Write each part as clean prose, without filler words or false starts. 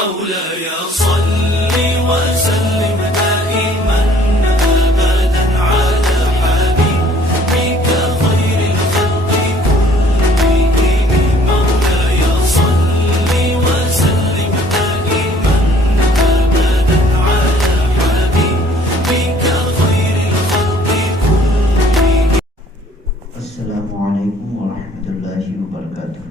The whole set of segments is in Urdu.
مولاي صل وسلم دائما أبدا على حبيبك خير الخلق كلهم مولاي صل وسلم دائما أبدا على حبيبك خير الخلق كلهم. السلام علیکم ورحمۃ اللہ وبرکاتہ.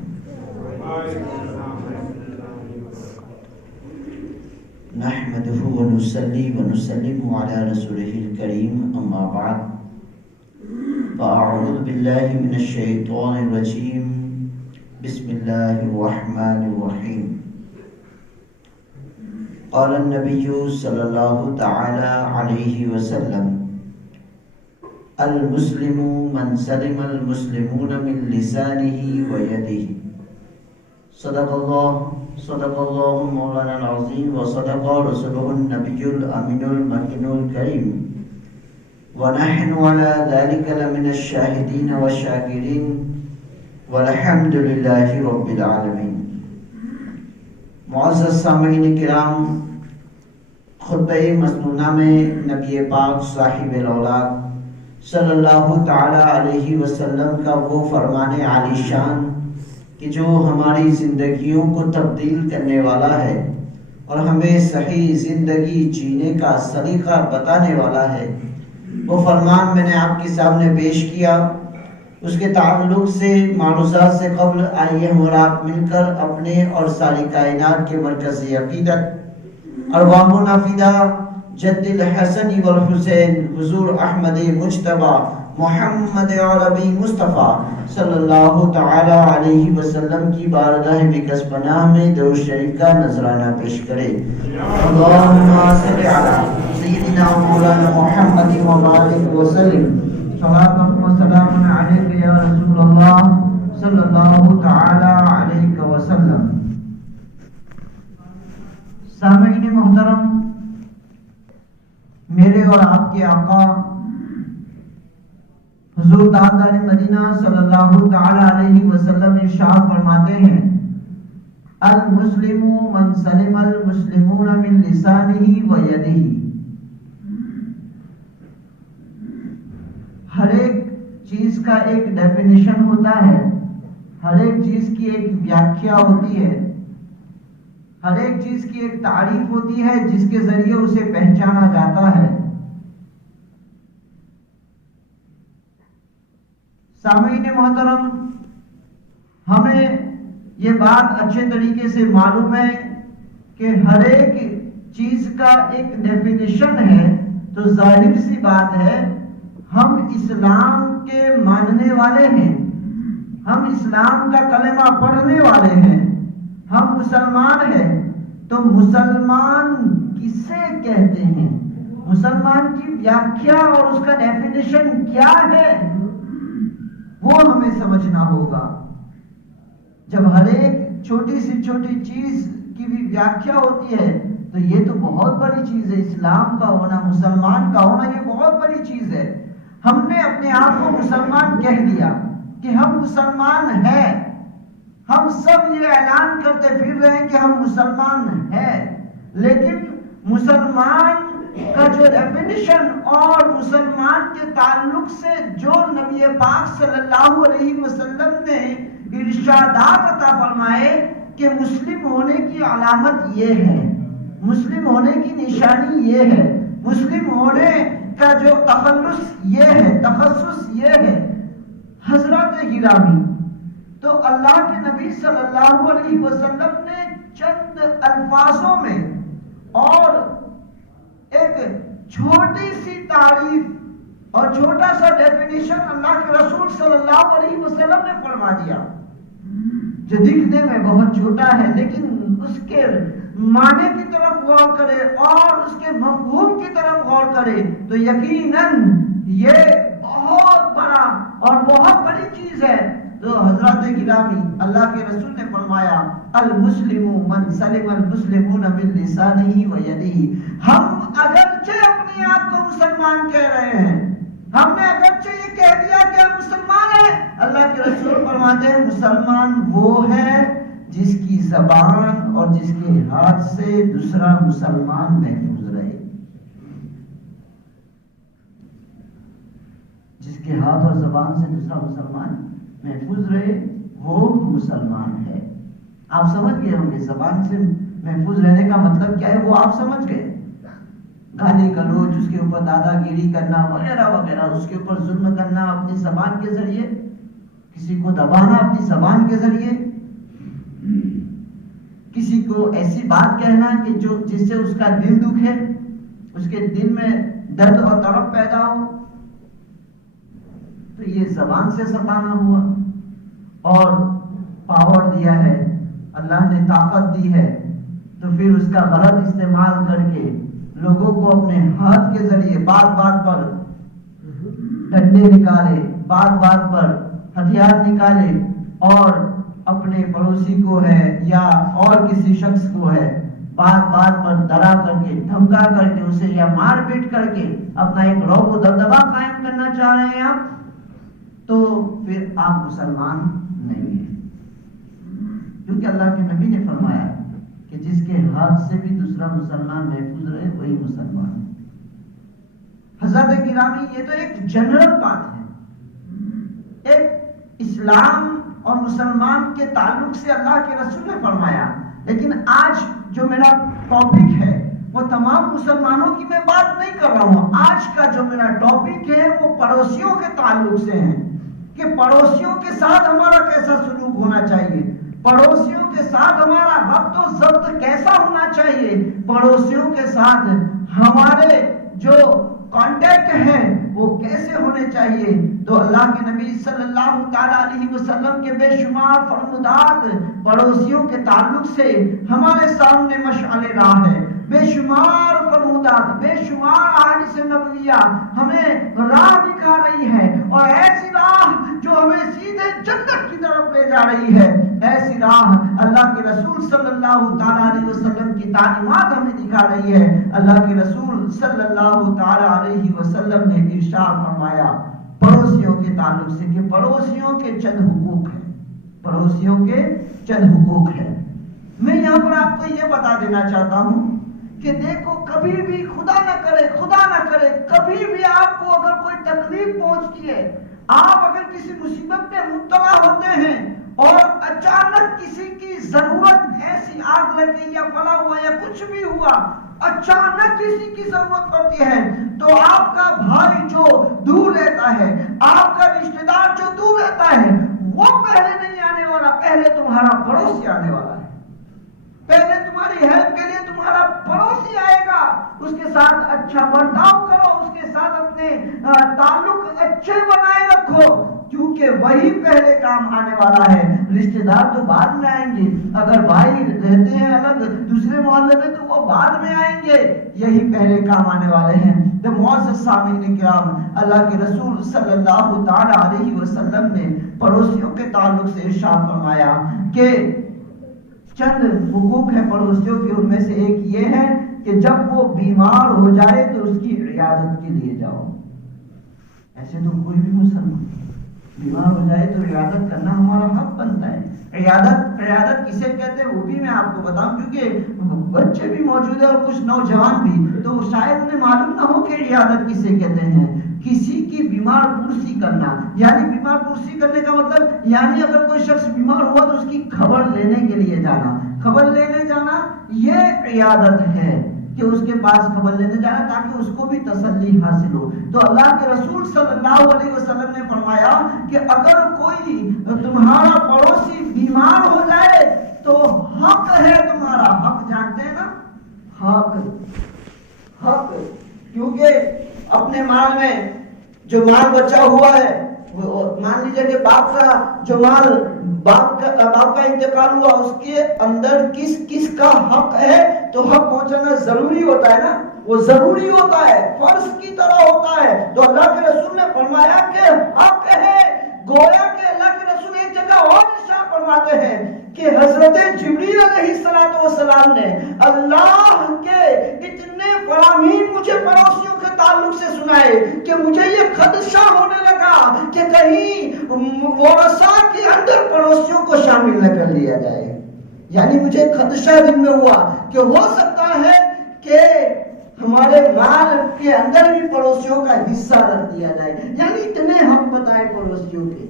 نحمده ونصلي ونسلم على رسوله الكريم اما بعد فاعوذ بالله من الشيطان الرجيم بسم الله الرحمن الرحيم. قال النبي صلى الله تعالى عليه وسلم المسلم من سلم المسلمون من لسانه ويده. صدق الله مولانا العظيم وصدق رسوله النبي الأمين المكين الكريم ونحن على ذلك لمن الشاهدين والشاكرين والحمد لله رب العالمين. معزز سامعین کرام، خطبہ مسنونہ میں نبی پاک صاحب الاولاد صلی اللہ تعالی علیہ وسلم کا وہ فرمان عالی شان کہ جو ہماری زندگیوں کو تبدیل کرنے والا ہے اور ہمیں صحیح زندگی جینے کا سلیقہ بتانے والا ہے، وہ فرمان میں نے آپ کے سامنے پیش کیا. اس کے تعلق سے معروضات سے قبل آئیے ہم اور آپ مل کر اپنے اور ساری کائنات کے مرکزی عقیدت ارواح و نافدہ جد الحسن والحسین حضور احمد مجتبی محمد عربی مصطفیٰ صلی اللہ تعالی علیہ وسلم کی بارگاہ بکس پناہ میں درود شریف کا نذرانہ پیش کرے. اللہم صلی علی سیدنا مولانا محمد وبارک وسلم. صلاۃ و سلام علیک یا رسول اللہ صلی اللہ تعالی علیہ وسلم. سامعین محترم، میرے اور آپ کے آقا حضور تاجدار مدینہ صلی اللہ تعالی علیہ وسلم ارشاد فرماتے ہیں المسلم من سلم المسلمون من لسانہ و یدہ. ہر ایک چیز کا ایک ڈیفینیشن ہوتا ہے، ہر ایک چیز کی ایک ویاکھیا ہوتی ہے، ہر ایک چیز کی ایک تعریف ہوتی ہے جس کے ذریعے اسے پہچانا جاتا ہے. سامعین محترم، ہمیں یہ بات اچھے طریقے سے معلوم ہے کہ ہر ایک چیز کا ایک ڈیفینیشن ہے، تو ظاہر سی بات ہے ہم اسلام کے ماننے والے ہیں، ہم اسلام کا کلمہ پڑھنے والے ہیں، ہم مسلمان ہیں. تو مسلمان کسے کہتے ہیں؟ مسلمان کی ویاکھیا اور اس کا ڈیفینیشن کیا ہے وہ ہمیں سمجھنا ہوگا. جب ہر ایک چھوٹی سی چھوٹی چیز کی بھی ویاکھیا ہوتی ہے تو یہ تو بہت بڑی چیز ہے. اسلام کا ہونا، مسلمان کا ہونا، یہ بہت بڑی چیز ہے. ہم نے اپنے آپ کو مسلمان کہہ دیا کہ ہم مسلمان ہیں، ہم سب یہ اعلان کرتے پھر رہے ہیں کہ ہم مسلمان ہیں، لیکن مسلمان کا جو ڈیفینیشن اور مسلمان کے تعلق سے جو نبی پاک صلی اللہ علیہ وسلم نے ارشادات عطا فرمائے کہ مسلم ہونے کی علامت یہ ہے، مسلم ہونے کی نشانی یہ ہے، مسلم ہونے کا جو تخلص یہ ہے، تخصص یہ ہے. حضرات گرامی، تو اللہ کے نبی صلی اللہ علیہ وسلم نے چند الفاظوں میں اور ایک چھوٹی سی تعریف اور چھوٹا سا ڈیفینیشن اللہ کے رسول صلی اللہ علیہ وسلم نے فرما دیا، جو دکھنے میں بہت چھوٹا ہے لیکن اس کے معنی کی طرف غور کرے اور اس کے مفہوم کی طرف غور کرے تو یقیناً یہ بہت بڑا اور بہت بڑی چیز ہے. تو حضرات گرامی، اللہ کے رسول نے فرمایا المسلم من سلم المسلمون من لسانہ و یدہ. ہم اگرچہ اپنے آپ کو مسلمان کہہ رہے ہیں، ہم نے اگرچہ یہ کہہ دیا کہ ہم مسلمان ہیں، اللہ کے رسول فرماتے ہیں مسلمان وہ ہے جس کی زبان اور جس کے ہاتھ سے دوسرا مسلمان محفوظ رہے. جس کے ہاتھ اور زبان سے دوسرا مسلمان محفوظ رہے وہ مسلمان ہے. آپ سمجھ گئے ہوں گے زبان سے محفوظ رہنے کا مطلب کیا ہے، وہ آپ سمجھ گئے. گالی گلوچ، اس کے اوپر دادا گیری کرنا وغیرہ وغیرہ، اس کے اوپر ظلم کرنا اپنی زبان کے ذریعے، کسی کو دبانا اپنی زبان کے ذریعے، کسی کو ایسی بات کہنا کہ جس سے اس کا دل دکھے، اس کے دل میں درد اور طرف پیدا ہو، تو یہ زبان سے ستانا ہوا. اور پاور دیا ہے، اللہ نے طاقت دی ہے، تو پھر اس کا غلط استعمال کر کے لوگوں کو اپنے ہاتھ کے ذریعے بات بات پر ڈنڈے نکالے، بات بات پر ہتھیار نکالے، اور اپنے پڑوسی کو ہے یا اور کسی شخص کو ہے بات بات پر ڈرا کر کے، دھمکا کر کے، اسے یا مار پیٹ کر کے اپنا ایک رعب و دبدبا قائم کرنا چاہ رہے ہیں آپ، تو پھر آپ مسلمان نہیں ہیں. کیونکہ اللہ کے نبی نے فرمایا کہ جس کے ہاتھ سے بھی دوسرا مسلمان محفوظ رہے وہی مسلمان ہے. حضرات گرامی، یہ تو ایک جنرل بات ہے، ایک اسلام اور مسلمان کے تعلق سے اللہ کے رسول نے فرمایا. لیکن آج جو میرا ٹاپک ہے وہ تمام مسلمانوں کی میں بات نہیں کر رہا ہوں. آج کا جو میرا ٹاپک ہے وہ پڑوسیوں کے تعلق سے ہے کہ پڑوسیوں کے ساتھ ہمارا کیسا سلوک ہونا چاہیے، پڑوسیوں کے ساتھ ہمارا ربط و ضبط کیسا ہونا چاہیے، پڑوسیوں کے ساتھ ہمارے جو کانٹیکٹ ہیں وہ کیسے ہونے چاہیے. تو اللہ کے نبی صلی اللہ تعالی علیہ وسلم کے بے شمار فرمودات پڑوسیوں کے تعلق سے ہمارے سامنے مشعل راہ ہے. بے شمار فرمودات، بے شمار احادیث نبویہ ہمیں راہ دکھا رہی ہے، اور ایسی راہ جو ہمیں سیدھے جنت کی طرف لے جا رہی ہے. ایسی راہ اللہ کے رسول صلی اللہ تعالی علیہ وسلم کی تعلیمات ہمیں دکھا رہی ہے. اللہ کے رسول صلی اللہ تعالی علیہ وسلم نے ارشاد فرمایا پڑوسیوں کے تعلق سے کہ پڑوسیوں کے چند حقوق ہیں، پڑوسیوں کے چند حقوق ہیں. میں یہاں پر آپ کو یہ بتا دینا چاہتا ہوں کہ دیکھو، کبھی بھی خدا نہ کرے کبھی بھی آپ کو اگر کوئی تکلیف پہنچتی ہے، آپ اگر کسی مصیبت میں مبتلا ہوتے ہیں اور اچانک کسی کی ضرورت، ایسی آگ لگ گئی یا فلاں ہوا یا کچھ بھی ہوا، اچانک کسی کی ضرورت پڑتی ہے، تو آپ کا بھائی جو دور رہتا ہے، آپ کا رشتہ دار جو دور رہتا ہے، وہ پہلے نہیں آنے والا، پہلے تمہارا پڑوسی آنے والا ہے. پہلے تمہاری ہیلپ کے لیے تمہارا پڑوسی آئے گا. اس کے ساتھ اچھا برتاؤ کرو، اس کے ساتھ اپنے تعلق اچھے بنائے رکھو، کیونکہ وہی پہلے کام آنے والا ہے. رشتہ دار تو بعد میں آئیں گے، اگر بھائی رہتے ہیں الگ دوسرے محلے میں تو وہ بعد میں آئیں گے، یہی پہلے کام آنے والے ہیں. تو معزز سامعین کرام، اللہ کے رسول صلی اللہ تعالی علیہ وسلم نے پڑوسیوں کے تعلق سے ارشاد فرمایا کہ چند حقوق ہیں پڑوسیوں کے، ان میں سے ایک یہ ہے کہ جب وہ بیمار ہو جائے تو اس کی عیادت کے لیے جاؤ. ایسے تو کوئی بھی مسلمان بیمار ہو جائے تو عیادت کرنا ہمارا حق بنتا ہے. عیادت کسے کہتے ہیں وہ بھی میں آپ کو بتاؤں، کیونکہ بچے بھی موجود ہیں اور کچھ نوجوان بھی، تو شاید انہیں معلوم نہ ہو کہ عیادت کسے کہتے ہیں. کسی کی بیمار پرسی کرنا، یعنی بیمار پرسی کرنے کا مطلب یعنی اگر کوئی شخص بیمار ہوا تو اس کی خبر لینے کے لیے جانا. خبر لینے جانا یہ عیادت ہے کہ اس کے پاس خبر لینے جانا تاکہ اس کو بھی تسلی حاصل ہو. تو اللہ کے رسول صلی اللہ علیہ وسلم نے فرمایا کہ اگر کوئی تمہارا پڑوسی بیمار ہو جائے تو حق ہے تمہارا، حق جانتے ہیں نا، حق، کیونکہ اپنے مال میں جو مال بچا ہوا ہے، مان لیجئے کہ باپ کا جو مال باپ کا انتقال ہوا، اس کے اندر کس کا حق ہے، تو حق پہنچانا ضروری ہوتا ہے نا، وہ ضروری ہوتا ہے، فرض کی طرح ہوتا ہے. تو اللہ کے رسول نے فرمایا کہ حق ہے. گویا کہ اللہ کے رسول ایک جگہ اور ارشاد فرماتے ہیں کہ حضرت جبریل علیہ السلام نے اللہ کے اتنے فرامین مجھے پڑوسیوں کے تعلق سے سنائے کہ مجھے یہ خدشہ ہونے لگا کہ کہیں ورثہ کے اندر پڑوسیوں کو شامل نہ کر لیا جائے. یعنی مجھے خدشہ دل میں ہوا کہ ہو سکتا ہے کہ ہمارے مال کے اندر بھی پڑوسیوں کا حصہ رکھ دیا جائے، یعنی اتنے حق بتائے پڑوسیوں کے۔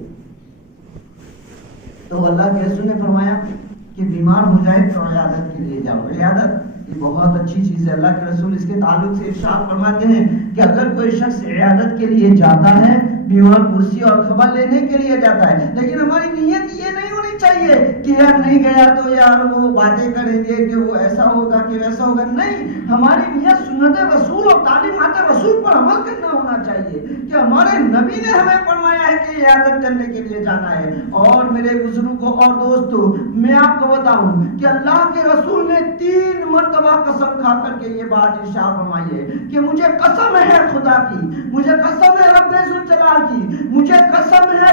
تو اللہ کے رسول نے فرمایا کہ بیمار ہو جائے تو عیادت کے لیے جاؤ۔ عیادت یہ بہت اچھی چیز ہے۔ اللہ کے رسول اس کے تعلق سے ارشاد فرماتے ہیں کہ اگر کوئی شخص عیادت کے لیے جاتا ہے، بیمار پرسی اور خبر لینے کے لیے جاتا ہے، لیکن ہماری نیت یہ نہیں ہونی چاہیے کہ یار نہیں گیا تو یار وہ باتیں کریں گے کہ وہ ایسا ہوگا کہ ویسا ہوگا۔ نہیں، ہماری نیت سنت رسول اور تعلیمات رسول پر عمل کرنا ہونا چاہیے کہ ہمارے نبی نے ہمیں فرمایا ہے کہ عیادت کرنے کے لیے جانا ہے۔ اور میرے بزرگوں اور دوستوں، میں آپ کو بتاؤں کہ اللہ کے رسول نے 3 مرتبہ قسم کھا کر کے یہ بات ارشاد فرمائی ہے کہ مجھے قسم ہے خدا کی، مجھے قسم ہے رب ذوالجلال کی، مجھے قسم ہے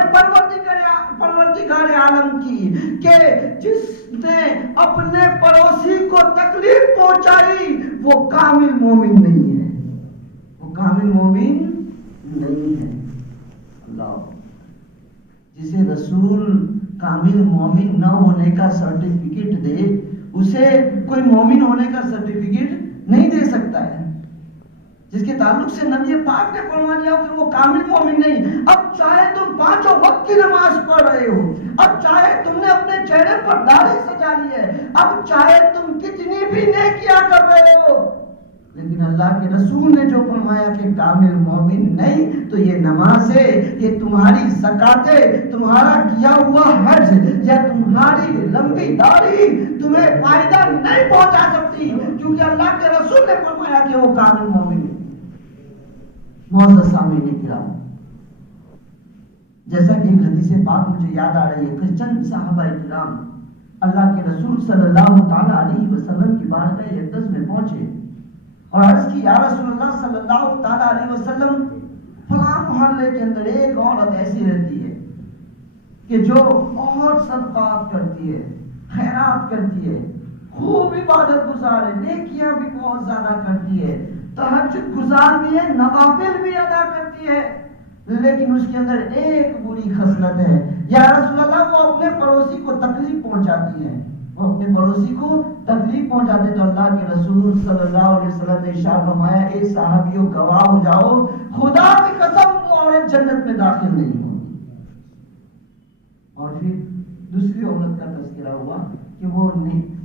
پروردگار عالم کی، کہ جس نے اپنے پڑوسی کو تکلیف پہنچائی وہ کامل مومن نہیں ہے، وہ کامل مومن نہیں ہے۔ اللہ، جسے رسول کامل مومن نہ ہونے کا سرٹیفکیٹ دے، اسے کوئی مومن ہونے کا سرٹیفکیٹ نہیں دے سکتا ہے۔ جس کے تعلق سے نبی پاک نے فرما دیا کہ وہ کامل مومن نہیں۔ اب چاہے تم 5 وقت کی نماز پڑھ رہے ہو، اب چاہے تم نے اپنے چہرے پر داڑھی سجا لی ہے، اب چاہے تم کتنی بھی نیکیاں کر رہے ہو، لیکن اللہ کے رسول نے جو فرمایا کہ کامل مومن نہیں، تو یہ نمازیں، یہ تمہاری زکاتیں، تمہارا کیا ہوا حج یا تمہاری لمبی داڑھی تمہیں فائدہ نہیں پہنچا سکتی، کیونکہ اللہ کے رسول نے فرمایا کہ وہ کامل مومن ہے۔ معزز سامعین کرام، جیسا کہ ایک حدیث پاک مجھے یاد آ رہی ہے کہ چند صحابہ کرام اللہ کے رسول صلی اللہ تعالی علیہ وسلم کی بارگاہ اقدس میں پہنچے اور عرض کی، یا رسول اللہ صلی اللہ تعالی علیہ وسلم، فلاں محلے کے اندر ایک عورت ایسی رہتی ہے کہ جو بہت صدقات کرتی ہے، خیرات کرتی ہے، خوب عبادت گزار ہے، نیکیاں بھی بہت زیادہ کرتی ہے، تہجد گزار بھی ہے، نوافل بھی ادا کرتی ہے، لیکن اس کے اندر ایک بری خصلت ہے۔ یا رسول اللہ، وہ اپنے پڑوسی کو تکلیف پہنچاتی ہے، وہ اپنے پڑوسی کو تکلیف پہنچاتے۔ تو اللہ کے رسول صلی اللہ علیہ وسلم نے ارشاد فرمایا، اے صحابیوں گواہ ہو جاؤ، خدا کی قسم وہ عورت جنت میں داخل نہیں ہوگی۔ اور پھر دوسری عورت کا تذکرہ ہوا کہ وہ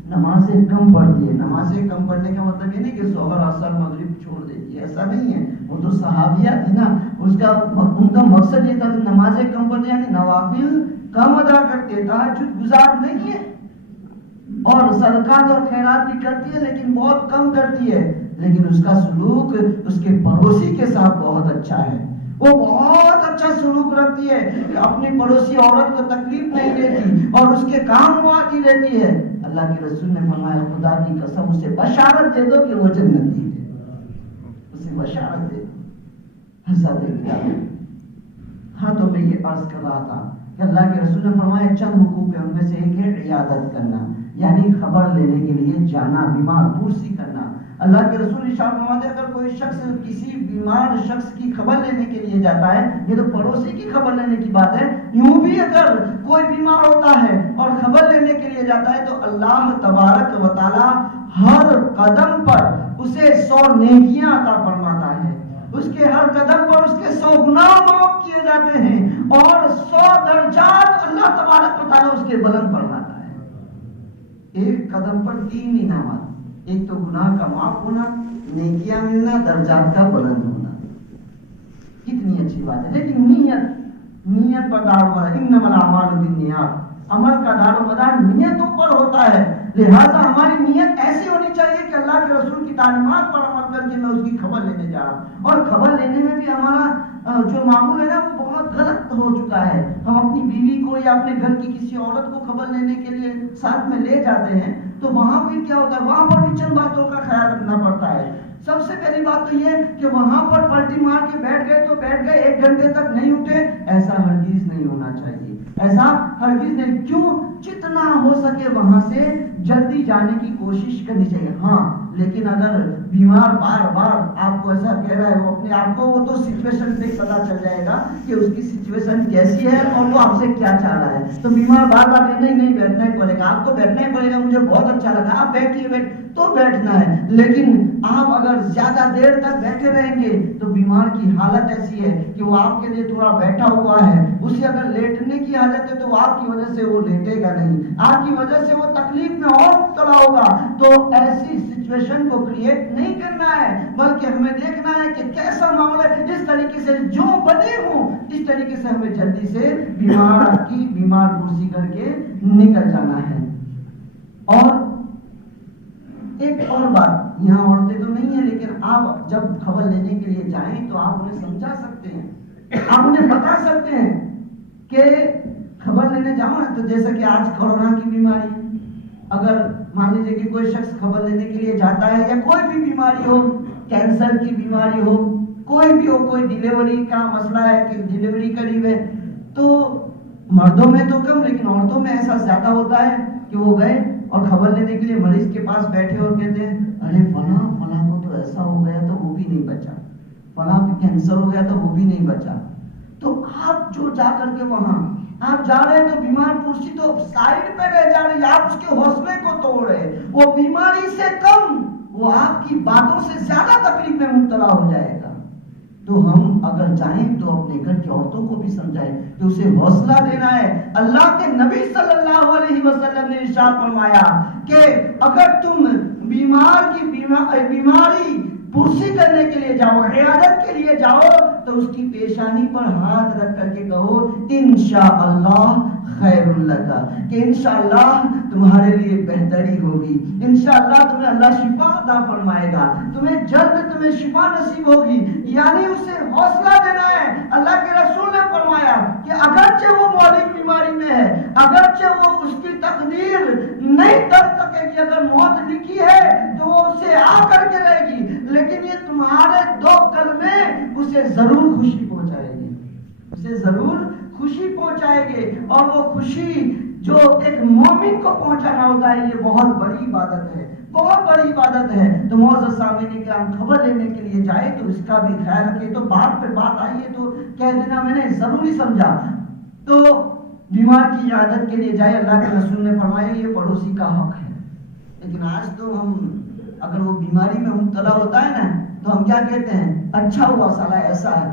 نمازیں کم پڑھتی ہے۔ نمازیں کم پڑھنے کا مطلب یہ نہیں کہ ظہر اثر مغرب چھوڑ دیتی ہے، ایسا نہیں ہے، وہ تو صحابیہ تھی نا، ان کا مقصد یہ تھا کہ نمازیں کم پڑھتی ہے، یعنی نوافل کم ادا کرتے ہیں، تہجد گزار نہیں ہے، اور صدقات اور خیرات بھی کرتی ہے لیکن بہت کم کرتی ہے، لیکن اس کا سلوک اس کے پڑوسی کے ساتھ بہت اچھا ہے، وہ بہت اچھا سلوک رکھتی ہے، اپنی پڑوسی عورت کو تکلیف نہیں دیتی اور اس کے کام وہ آتی رہتی ہے۔ اللہ کے رسول نے فرمایا، خدا کی قسم اسے بشارت دے دو کہ وہ جنتی ہے، اسے بشارت دے دو۔ حضرت ہاں، تو میں یہ عرض کر رہا تھا کہ اللہ کے رسول نے فرمایا چند حقوق ہیں، ان میں سے ایک ہے عیادت کرنا، یعنی خبر لینے کے لیے جانا، بیمار پرسی کرنا۔ اللہ کے رسول ارشاد فرماتے ہیں، اگر کوئی شخص کسی بیمار شخص کی خبر لینے کے لیے جاتا ہے، یہ تو پڑوسی کی خبر لینے کی بات ہے، یوں بھی اگر کوئی بیمار ہوتا ہے اور خبر لینے کے لیے جاتا ہے تو اللہ تبارک و تعالی ہر قدم پر اسے 100 نیکیاں عطا فرماتا ہے، اس کے ہر قدم پر اس کے 100 گناہ معاف کیے جاتے ہیں اور 100 درجات اللہ تبارک و تعالی اس کے بلند فرماتا ہے۔ ایک قدم پر 3 انعامات، ایک تو گناہ کا معاف ہونا، نیکیاں ملنا، درجات کا بلند ہونا، کتنی اچھی بات ہے۔ لیکن نیت پر دار و مدار، انما الاعمال بالنیات، عمل کا دار و مدار نیتوں پر ہوتا ہے، لہذا ہماری نیت ایسی ہونی چاہیے کہ اللہ کے رسول کی تعلیمات پر عمل کر کے میں اس کی خبر لینے جا رہا ہوں۔ اور خبر لینے میں بھی ہمارا جو معمول ہے نا وہ بہت غلط ہو چکا ہے، ہم اپنی بیوی کو یا اپنے گھر کی کسی عورت کو خبر لینے کے لیے ساتھ میں لے جاتے ہیں، تو وہاں پھر کیا ہوتا ہے، وہاں پر بھی چند باتوں کا خیال رکھنا پڑتا ہے۔ سب سے پہلی بات تو یہ کہ وہاں پر پلٹی مار کے بیٹھ گئے تو بیٹھ گئے، 1 گھنٹے تک نہیں اٹھے، ایسا ہرگز نہیں ہونا چاہیے، ایسا ہرگز نہیں۔ کیوں؟ جتنا ہو سکے وہاں سے جلدی جانے کی کوشش کرنی چاہیے۔ ہاں، لیکن اگر بیمار بار بار آپ کو ایسا کہہ رہا ہے، وہ اپنے آپ کو، وہ تو سچویشن سے پتا چل جائے گا کہ اس کی سچویشن کیسی ہے اور وہ آپ سے کیا چاہ رہا ہے. تو بیمار بار بار کہتے نہیں بیٹھنا ہی پڑے گا، آپ کو بیٹھنا ہی پڑے گا، مجھے بہت اچھا لگا، آپ بیٹھیے تو بیٹھنا ہے. لیکن آپ اگر زیادہ دیر تک بیٹھے رہیں گے تو بیمار کی حالت ایسی ہے کہ وہ آپ کے لیے تھوڑا بیٹھا ہوا ہے، اسے اگر لیٹنے کی حالت ہے تو وہ آپ کی وجہ سے وہ لیٹے گا نہیں، آپ کی وجہ سے وہ تکلیف میں اور مبتلا ہوگا. تو ایسی سچویشن کو کریٹ نہیں کرنا ہے، بلکہ ہمیں دیکھنا ہے کہ کیسا ماحول ہے، اس طریقے سے جو بنے ہوں اس طریقے سے ہمیں جلدی سے بیمار پرسی کر کے نکل جانا ہے. اور ایک اور بات، یہاں عورتیں تو نہیں ہیں لیکن آپ جب خبر لینے کے لیے جائیں تو آپ انہیں سمجھا سکتے ہیں، آپ انہیں بتا سکتے ہیں کہ خبر لینے جاؤ نا، تو جیسا کہ آج کورونا کی بیماری، اگر مان لیجیے کہ کوئی شخص خبر لینے کے لیے جاتا ہے، یا کوئی بھی بیماری ہو، کینسر کی بیماری ہو، کوئی بھی ہو، کوئی ڈیلیوری کا مسئلہ ہے کہ ڈیلیوری قریب ہے، تو مردوں میں تو کم لیکن عورتوں میں ایسا زیادہ ہوتا ہے کہ وہ گئے اور خبر لینے کے لیے مریض کے پاس بیٹھے اور کہتے ہیں ارے فلاں کو تو ایسا ہو گیا تو وہ بھی نہیں بچا، فلاں کو کینسر ہو گیا تو وہ بھی نہیں بچا. تو آپ جو جا کر کے وہاں آپ جا رہے ہیں تو بیمار پرسی تو سائڈ پہ رہ جا رہی ہے، آپ اس کے حوصلے کو توڑ رہے ہیں، وہ بیماری سے کم، وہ آپ کی باتوں سے زیادہ تکلیف میں مبتلا ہو جائے گا. تو ہم اگر جائیں تو اپنے گھر کی عورتوں کو بھی سمجھائیں کہ اسے حوصلہ دینا ہے. اللہ کے نبی صلی اللہ علیہ وسلم نے ارشاد فرمایا کہ اگر تم بیمار کی بیماری پرسی کرنے کے لیے جاؤ، عیادت کے لیے جاؤ، تو اس کی پیشانی پر ہاتھ رکھ کر کے کہو انشاءاللہ خیر لک، کہ انشاءاللہ تمہارے لیے بہتری ہوگی، انشاءاللہ تمہیں اللہ شفا عطا فرمائے گا، تمہیں جلد تمہیں شفا نصیب ہوگی. یعنی اسے حوصلہ دینا ہے. اللہ کے رسول نے فرمایا کہ اگرچہ وہ مولک بیماری میں ہے، اگرچہ وہ اس کی تقدیر نہیں تر سکے گی، اگر موت لکھی ہے تو وہ اسے آ کر کے رہے گی، لیکن یہ تمہارے 2 کلمے اسے ضرور خوشی پہنچائے گی، اسے ضرور خوشی پہنچائے گے. اور وہ خوشی جو ایک مومن کو پہنچانا ہوتا ہے، یہ بہت بڑی عبادت ہے، بہت بڑی عبادت ہے. تو معزز سامعین کرام، خبر لینے کے لیے جائے تو اس کا بھی خیال رکھے. تو بات پہ بات آئی ہے تو کہہ دینا میں نے ضروری سمجھا. تو بیمار کی عیادت کے لیے جائے، اللہ کے رسول نے فرمایا یہ پڑوسی کا حق ہے. لیکن آج تو ہم اگر وہ بیماری میں مبتلا ہوتا ہے نا تو ہم کیا کہتے ہیں، اچھا ہوا سالہ ایسا ہے،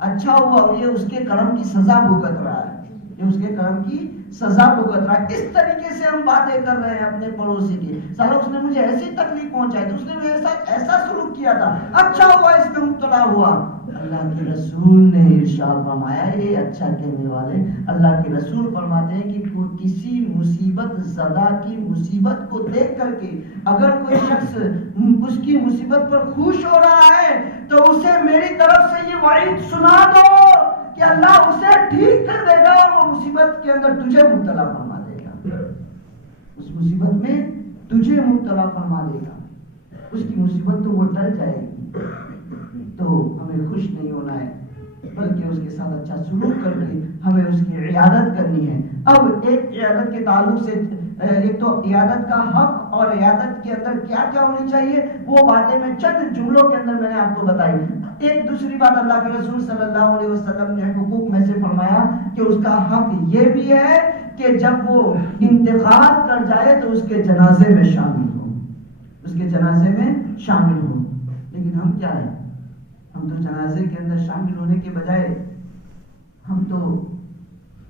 اچھا ہوا یہ اس کے کرم کی سزا بھگت رہا ہے، یہ اس کے کرم کی سزا بھگت رہا ہے. اس طریقے سے ہم باتیں کر رہے ہیں اپنے پڑوسی کی، سالہ اس نے مجھے ایسی تکلیف پہنچائی تھی، اس نے میرے ساتھ ایسا سلوک کیا تھا، اچھا ہوا اس میں مبتلا ہوا. اللہ کے رسول نے ارشاد فرمایا، یہ اچھا کہنے والے اللہ کے رسول فرماتے ہیں کہ کسی مصیبت زدہ کی مصیبت کو دیکھ کر کے اگر کوئی شخص اس کی مصیبت پر خوش ہو رہا ہے تو اسے میری طرف سے یہ وعید سنا دو کہ اللہ اسے ٹھیک کر دے گا اور وہ مصیبت کے اندر تجھے مبتلا فرما دے گا، اس مصیبت میں تجھے مبتلا فرما دے گا، اس کی مصیبت تو وہ ٹل جائے گی. تو ہمیں خوش نہیں ہونا ہے بلکہ اس کے ساتھ اچھا سلوک کر کے ہمیں اس کی عیادت کرنی ہے. اب ایک عیادت کے تعلق سے ایک تو عیادت کا حق اور عیادت کے اندر کیا کیا ہونی چاہیے وہ باتیں میں چند جملوں کے اندر میں نے آپ کو بتائی. ایک دوسری بات اللہ کے رسول صلی اللہ علیہ وسلم نے حقوق میں سے فرمایا کہ اس کا حق یہ بھی ہے کہ جب وہ انتقال کر جائے تو اس کے جنازے میں شامل ہو، اس کے جنازے میں شامل ہو. لیکن ہم کیا ہے، ہم تو جنازے کے اندر شامل ہونے کے بجائے ہم تو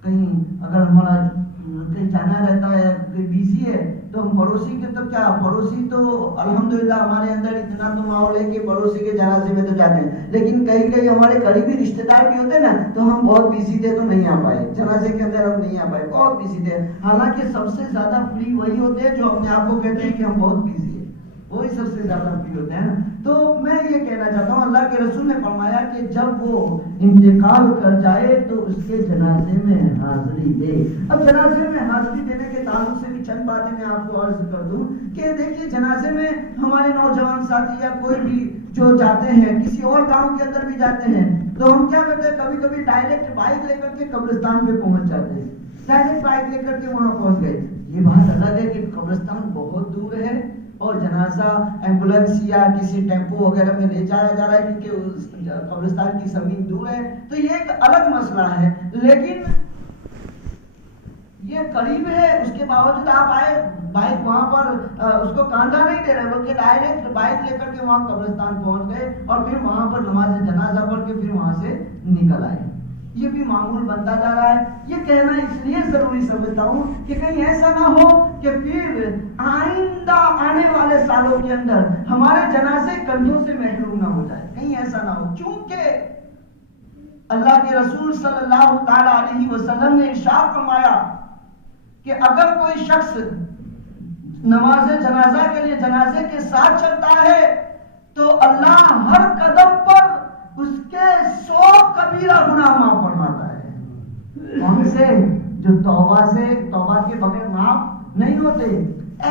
کہیں اگر ہمارا کہیں جانا رہتا ہے، کوئی بیزی ہے تو ہم پڑوسی کے تو کیا، پڑوسی تو الحمدللہ ہمارے اندر اتنا تو ماحول ہے کہ پڑوسی کے جنازے میں تو جاتے ہیں. لیکن کہیں کہیں ہمارے قریبی رشتے دار بھی ہوتے ہیں نا تو ہم بہت بیزی تھے تو نہیں آ پائے جنازے کے اندر، ہم نہیں آ پائے، بہت بیزی تھے. حالانکہ سب سے زیادہ فری وہی ہوتے ہیں جو اپنے آپ کو کہتے ہیں کہ ہم بہت بیزی ہیں، وہی سب سے زیادہ فری ہوتے ہیں. تو میں یہ کہنا چاہتا ہوں اللہ کے رسول نے فرمایا کہ جب وہ انتقال کر جائے تو اس کے جنازے میں حاضری دے. اب جنازے میں حاضری دینے کے تعلق سے بھی چند باتیں میں آپ کو عرض کر دوں کہ دیکھیے جنازے میں ہمارے نوجوان ساتھی یا کوئی بھی جو جاتے ہیں کسی اور گاؤں کے اندر بھی جاتے ہیں تو ہم کیا کرتے ہیں، کبھی کبھی ڈائریکٹ بائک لے کر کے قبرستان پہ پہنچ جاتے ہیں، ڈائریکٹ بائک لے کر کے وہاں پہنچ گئے. یہ بات الگ ہے کہ قبرستان بہت دور ہے اور جنازہ ایمبولینس یا کسی ٹیمپو وغیرہ میں لے جایا جا رہا ہے کیونکہ قبرستان کی زمین دور ہے، تو یہ ایک الگ مسئلہ ہے. لیکن یہ قریب ہے، اس کے باوجود آپ آئے بائک وہاں پر اس کو کاندھا نہیں دے رہے بلکہ ڈائریکٹ بائک لے کر کے وہاں قبرستان پہنچ گئے اور پھر وہاں پر نماز جنازہ پڑھ کے پھر وہاں سے نکل آئے. یہ بھی معمول بنتا جا رہا ہے. یہ کہنا اس لیے ضروری سمجھتا ہوں کہ کہیں ایسا نہ ہو کہ پھر آئندہ آنے والے سالوں کے اندر ہمارے جنازے کندھوں سے محروم نہ ہو جائے، کہیں ایسا نہ ہو. چونکہ اللہ کے رسول صلی اللہ تعالی علیہ وسلم نے ارشاد فرمایا کہ اگر کوئی شخص نماز جنازہ کے لیے جنازے کے ساتھ چلتا ہے تو اللہ ہر قدم پر اس کے 100 کبیرہ گناہ معاف فرماتا ہے. کون سے؟ جو توبہ کے بغیر معاف نہیں ہوتے.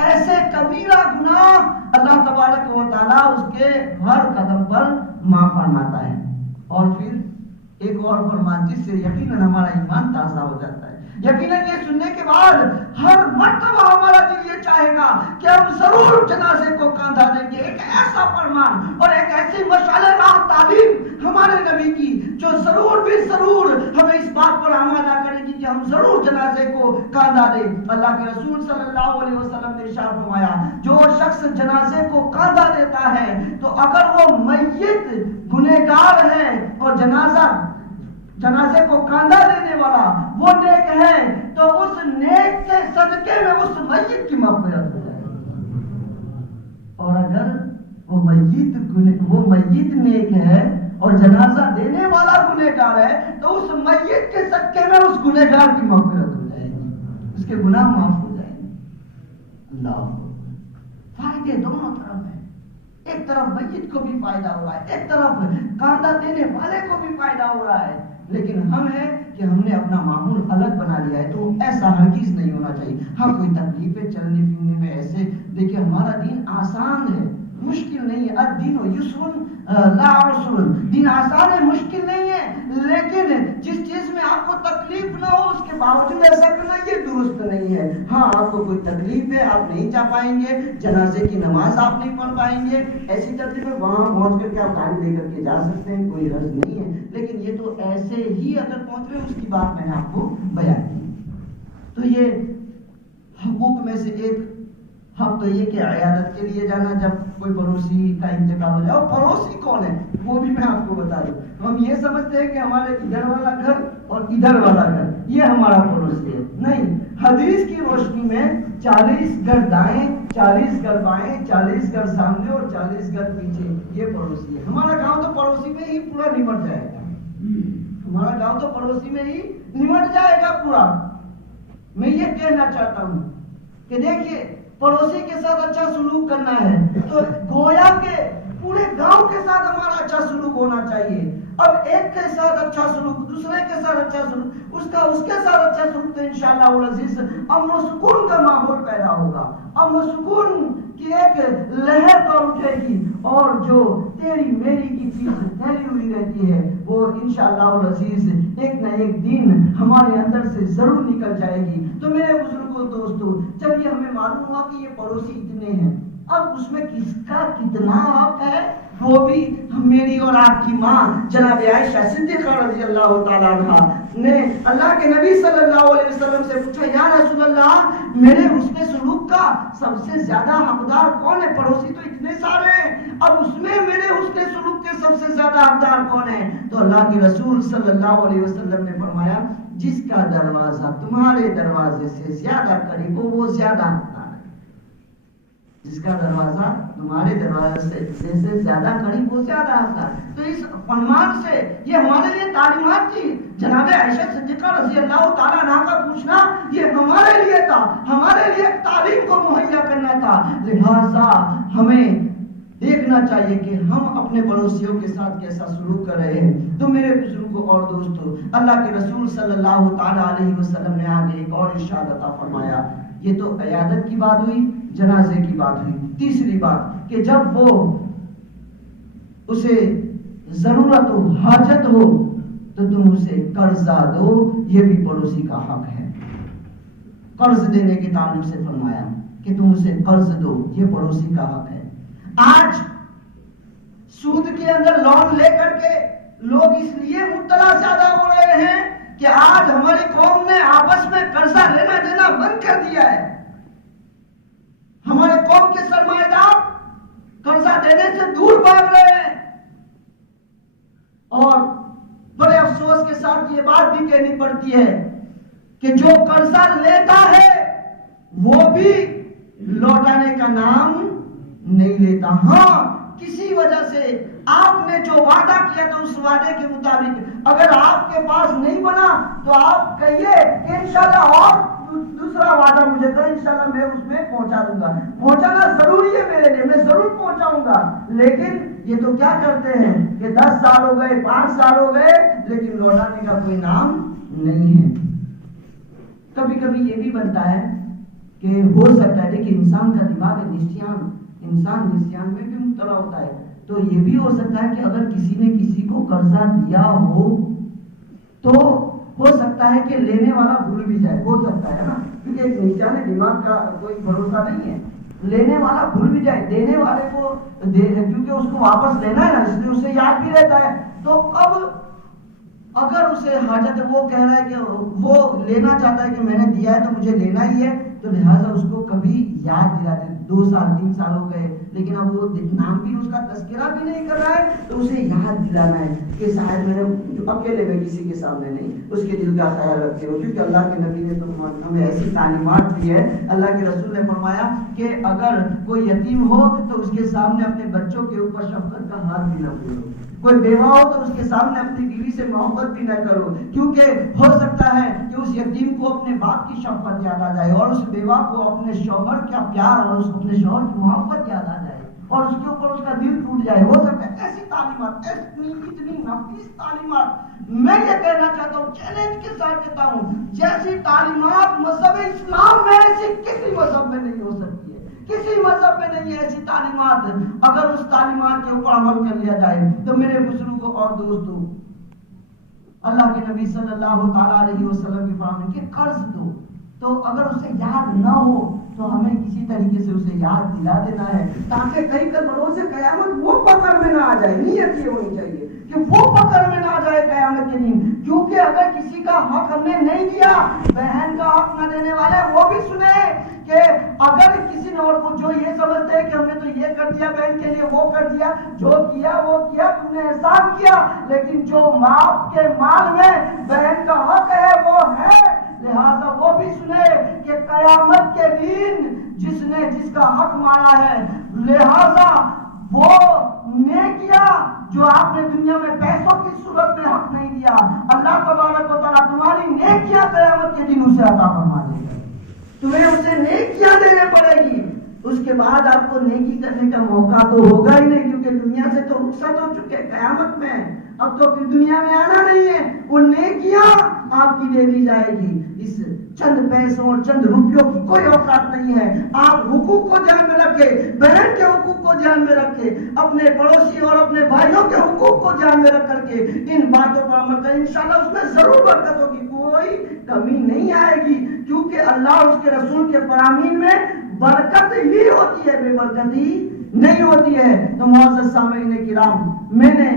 ایسے کبیرہ گناہ اللہ تبارک و تعالیٰ اس کے ہر قدم پر معاف فرماتا ہے. اور پھر ایک اور فرمان جس سے یقیناً ہمارا ایمان تازہ ہو جاتا ہے. یقیناً یہ سننے کے بعد ہر مرتبہ ہمارا دل یہ چاہے گا کہ ہم ضرور جنازے کو کاندھا دیں گے. ایک ایسا فرمان اور ایک ایسی مشعل راہ تعلیم ہمارے نبی کی جو ضرور بھی ضرور ہمیں اس بات پر آمادہ کرے گی کہ ہم ضرور جنازے کو کاندھا دیں. اللہ کے رسول صلی اللہ علیہ وسلم نے ارشاد فرمایا جو شخص جنازے کو کاندھا دیتا ہے تو اگر وہ میت گنہگار ہے اور جنازے کو کاندھا دینے والا وہ نیک ہے تو اس نیک کے صدقے میں اس میت کی مغفرت ہو جائے. اور اگر وہ میت نیک ہے اور جنازہ دینے والا گنہگار ہے تو اس میت کے صدقے میں اس گنہگار کی مغفرت ہو جائے گی، اس کے گناہ معاف ہو جائیں گے. اللہ فائدے دونوں طرف ہیں. ایک طرف میت کو بھی فائدہ ہو رہا ہے، ایک طرف کاندھا دینے والے کو بھی فائدہ ہو رہا ہے. لیکن ہم ہے کہ ہم نے اپنا معمول الگ بنا لیا ہے. تو ایسا ہرگز نہیں ہونا چاہیے. ہاں کوئی تکلیفیں چلنے پھرنے میں ایسے دیکھیں ہمارا دین آسان ہے، مشکل نہیں ہے. الدین یسر لا عسر، دین آسان ہے، مشکل نہیں ہے. لیکن جس چیز میں آپ کو تکلیف نہ ہو اس کے باوجود ایسا کرنا یہ درست نہیں ہے. ہاں آپ کو کوئی تکلیف ہے، آپ نہیں جا پائیں گے، جنازے کی نماز آپ نہیں پڑھ پائیں گے، ایسی ترتیب میں وہاں پہنچ کر کے آپ گاڑی لے کر کے جا سکتے ہیں، کوئی حرج نہیں ہے. لیکن یہ تو ایسے ہی اگر پہنچ رہے اس کی بات میں نے آپ کو بیان کی. تو یہ حقوق میں سے ایک حق تو یہ کہ عیادت کے لیے جانا جب کوئی پڑوسی کا انتقال ہو جائے. اور پڑوسی کون ہے وہ بھی میں آپ کو بتا دوں. ہم یہ سمجھتے ہیں کہ ہمارے ادھر والا گھر اور ادھر والا گھر یہ ہمارا پڑوسی ہے. نہیں، حدیث کی روشنی میں 40 گھر دائیں، 40 گھر بائیں، 40 گھر سامنے اور 40 گھر پیچھے یہ پڑوسی ہے. ہمارا گاؤں تو پڑوسی میں ہی پورا نمٹ جائے گا. ہمارا گاؤں تو پڑوسی میں ہی نمٹ جائے گا پورا. میں یہ کہنا چاہتا ہوں کہ دیکھیے پڑوسی کے ساتھ اچھا سلوک کرنا ہے تو گویا کہ پورے گاؤں کے ساتھ ہمارا اچھا سلوک ہونا چاہیے. اب ایک کے ساتھ اچھا سلوک، دوسرے کے ساتھ اچھا سلوک، اس کے ساتھ اچھا سلوک تو انشاءاللہ العزیز امن و سکون کا ماحول پیدا ہوگا. امن و سکون کی ایک لہر تو اٹھے گی اور جو تیری میری کی چیز پھیلی ہوئی رہتی ہے وہ انشاءاللہ العزیز ایک نہ ایک دن ہمارے اندر سے ضرور نکل جائے گی. تو میرے بزرگوں دوستو، جب یہ ہمیں معلوم ہوا کہ یہ پڑوسی اتنے ہیں، اب اس میں کس کا کتنا حق ہے وہ بھی میری اور آپ کی ماں جناب عائشہ صدیقہ رضی اللہ تعالیٰ عنہ نے اللہ کے نبی صلی اللہ علیہ وسلم سے پوچھا یا رسول اللہ میرے حسن سلوک کا سب سے زیادہ حقدار کون ہے؟ پڑوسی تو اتنے سارے ہیں، اب اس میں میرے حسن سلوک کے سب سے زیادہ حقدار کون ہے؟ تو اللہ کے رسول صلی اللہ علیہ وسلم نے فرمایا جس کا دروازہ تمہارے دروازے سے زیادہ قریب ہو وہ زیادہ حقدار ہے. جس کا دروازہ تمہارے دروازے سے زیادہ قریب وہ زیادہ حقدار. تو اس فرمان سے یہ ہمارے لیے تعلیمات تھی. جناب عائشہ صدیقہ رضی اللہ تعالیٰ عنہ کا پوچھنا یہ ہمارے لیے تھا، ہمارے لیے تعلیم کو مہیا کرنا تھا. لہذا ہمیں دیکھنا چاہیے کہ ہم اپنے پڑوسیوں کے ساتھ کیسا سلوک کر رہے ہیں. تو میرے بزرگوں اور دوستوں، اللہ کے رسول صلی اللہ تعالیٰ علیہ وسلم نے آگے ایک اور ارشاد عطا فرمایا. یہ تو عیادت کی بات ہوئی، جنازے کی بات ہوئی. تیسری بات کہ جب وہ اسے ضرورت ہو، حاجت ہو تو تم اسے قرضہ دو، یہ بھی پڑوسی کا حق ہے. قرض دینے کے تعلق سے فرمایا کہ تم اسے قرض دو، یہ پڑوسی کا حق ہے۔ آج سود کے اندر لون لے کر کے لوگ اس لیے مبتلا زیادہ ہو رہے ہیں کہ آج ہماری قوم نے آپس میں قرضہ لینا دینا بند کر دیا ہے۔ ہمارے قوم کے سرمایہ دار قرضہ دینے سے دور بھاگ رہے ہیں، اور بڑے افسوس کے ساتھ یہ بات بھی کہنی پڑتی ہے کہ جو قرضہ لیتا ہے وہ بھی لوٹانے کا نام نہیں لیتا۔ ہاں، کسی وجہ سے آپ نے جو وعدہ کیا تھا اس وعدے کے مطابق اگر آپ کے پاس نہیں بنا تو آپ کہیے کہ انشاءاللہ اور دوسرا وعدہ مجھے کریں، انشاءاللہ میں اس میں پہنچا دوں گا۔ پہنچانا ضروری ہے میرے لیے، میں ضرور پہنچاؤں گا، لیکن یہ تو کیا کرتے ہیں کہ 10 سال ہو گئے، 5 سال ہو گئے، لیکن لوٹانے کا کوئی نام نہیں ہے۔ کبھی کبھی یہ بھی بنتا ہے کہ ہو سکتا ہے کہ انسان کا دماغ انسان نسیان میں بھی مبتلا ہوتا ہے، تو یہ بھی ہو سکتا ہے کہ اگر کسی نے کسی کو قرضہ دیا ہو تو ہو سکتا ہے کہ لینے والا بھول بھی جائے، ہو سکتا ہے نا، کیونکہ ایک نسیان دماغ کا کوئی بھروسہ نہیں ہے، لینے والا بھول بھی جائے، دینے والے کو کیونکہ اس کو واپس لینا ہے نا، اس لیے اسے یاد بھی رہتا ہے۔ تو اب اگر اسے حاجت ہے، وہ کہہ رہا ہے کہ وہ لینا چاہتا ہے کہ میں نے دیا ہے تو مجھے لینا ہی ہے، تو لہٰذا اس کو کبھی یاد دلاتے 2 سال 3 سال ہو گئے لیکن اب وہ نام بھی اس کا تذکرہ بھی نہیں کر رہا ہے، تو اسے یاد دلانا ہے کہ شاید میں نے اکیلے میں کسی کے سامنے نہیں، اس کے دل کا خیال رکھتے ہو، کیونکہ اللہ کے نبی نے تو ہمیں ایسی تعلیمات دی ہے۔ اللہ کے رسول نے فرمایا کہ اگر کوئی یتیم ہو تو اس کے سامنے اپنے بچوں کے اوپر شفقت کا ہاتھ بھی نہ پھیرو، کوئی بیوہ ہو تو اس کے سامنے اپنی بیوی سے محبت بھی نہ کرو، کیونکہ ہو سکتا ہے کہ اس یتیم کو اپنے باپ کی شفقت یاد آ جائے، اور اس بیوہ کو اپنے شوہر کا پیار اور اپنے شوہر کی محبت یاد آ جائے، اور اس کے اوپر اس کا دل ٹوٹ جائے۔ ہو سکتا ہے ایسی تعلیمات، اتنی نفیس تعلیمات، میں یہ کہنا چاہتا ہوں، چیلنج کے ساتھ کہتا ہوں، جیسی تعلیمات مذہب اسلام میں ایسی کسی مذہب میں نہیں ہو سکتی ہے، کسی مذہب میں نہیں ہے ایسی تعلیمات۔ اگر اس تعلیمات کے اوپر عمل کر لیا جائے تو میرے بزرگوں اور دوستوں، اللہ کے نبی صلی اللہ تعالیٰ علیہ وسلم کی فرمان کہ قرض دو، تو اگر اسے یاد نہ ہو تو ہمیں کسی طریقے سے اسے یاد دلا دینا ہے، تاکہ کئی بروز قیامت وہ پکڑ میں نہ آ جائے۔ نیت یہ ہونی چاہیے کہ وہ پکڑ میں نہ آ جائے قیامت کے دن، کیونکہ اگر کسی کا حق ہم نے نہیں دیا، بہن کا حق نہ دینے والے وہ بھی سنے کہ اگر کسی نے اور کو جو یہ سمجھتے ہیں کہ ہم نے تو یہ کر دیا بہن کے لیے، وہ کر دیا، جو کیا وہ کیا، تم نے احسان کیا، لیکن جو باپ کے مال میں بہن کا حق ہے وہ ہے، لہذا وہ بھی سنے کہ قیامت کے دن جس نے جس کا حق مارا ہے، لہذا وہ نیکیاں جو آپ نے دنیا میں پیسوں کی صورت میں حق نہیں دیا، اللہ تبارک و تعالیٰ تمہاری نیکیاں قیامت کے دن اسے عطا فرما دے گا، تمہیں اسے نیکیاں دینے پڑے گی۔ اس کے بعد آپ کو نیکی کرنے کا موقع تو ہوگا ہی نہیں، کیونکہ دنیا سے تو رخصت ہو چکے قیامت میں، اب تو پھر دنیا میں آنا نہیں ہے، وہ نیکیاں آپ کی دے دی جائے گی۔ اس چند پیسوں اور چند روپیوں کی کوئی اوقات نہیں ہے۔ آپ حقوق کو دھیان میں رکھے، بہن کے حقوق کو دھیان میں رکھے، اپنے پڑوسی اور اپنے بھائیوں کے حقوق کو دھیان میں رکھ کر کے ان باتوں پر عمل کریں، انشاءاللہ اس میں ضرور برکت ہوگی، کوئی کمی نہیں آئے گی، کیونکہ اللہ اور اس کے رسول کے فرامین میں برکت ہی ہوتی ہے، بے برکتی نہیں ہوتی ہے۔ تو معزز سامعین کرام، میں نے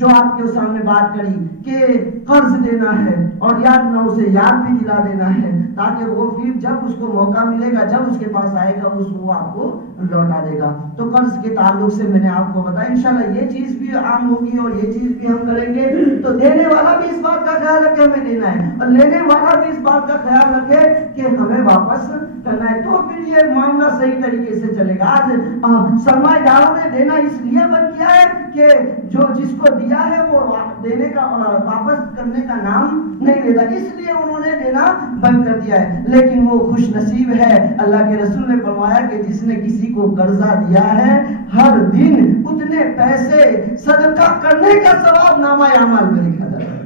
جو آپ کے سامنے بات کری کہ قرض دینا ہے اور یاد نہ اسے یاد بھی دلا دینا ہے، تاکہ وہ پھر جب اس کو موقع ملے گا، جب اس کے پاس آئے گا، وہ آپ کو لوٹا دے گا۔ تو قرض کے تعلق سے میں نے آپ کو بتایا، انشاءاللہ یہ چیز بھی عام ہوگی اور یہ چیز بھی ہم کریں گے، تو دینے والا بھی اس بات کا خیال رکھے ہمیں دینا ہے، اور لینے والا بھی اس بات کا خیال رکھے کہ ہمیں واپس کرنا ہے، تو پھر یہ معاملہ صحیح طریقے سے چلے گا۔ آج سرمایہ داروں نے دینا اس لیے بند کیا ہے کہ جو جس کو دیا ہے وہ دینے کا واپس کرنے کا نام نہیں لیتا، اس لیے انہوں نے دینا بند کر دیا ہے۔ لیکن وہ خوش نصیب ہے، اللہ کے رسول نے فرمایا کہ جس نے کسی کو قرضہ دیا ہے، ہر دن اتنے پیسے صدقہ کرنے کا ثواب نامہ اعمال میں لکھا جاتا ہے،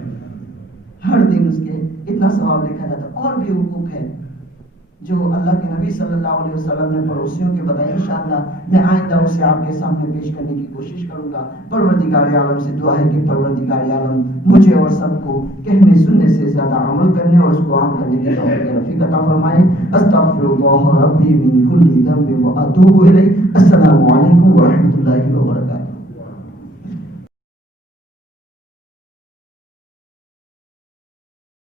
ہر دن اس کے اتنا ثواب لکھا جاتا ہے۔ اور بھی حقوق ہے جو اللہ کے نبی صلی اللہ علیہ وسلم نے پڑوسیوں کے بتائے، انشاءاللہ میں آئندہ اسے آپ کے سامنے پیش کرنے کی کوشش کروں گا۔ پروردگار عالم سے دعا ہے کہ پروردگار عالم مجھے اور سب کو کہنے سننے سے زیادہ عمل کرنے اور اس کو عام کرنے کی توفیق رفیق عطا فرمائے۔ استغفر اللہ ربی من کل ذنب واتوب الیہ۔ السلام علیکم ورحمۃ اللہ وبرکاتہ۔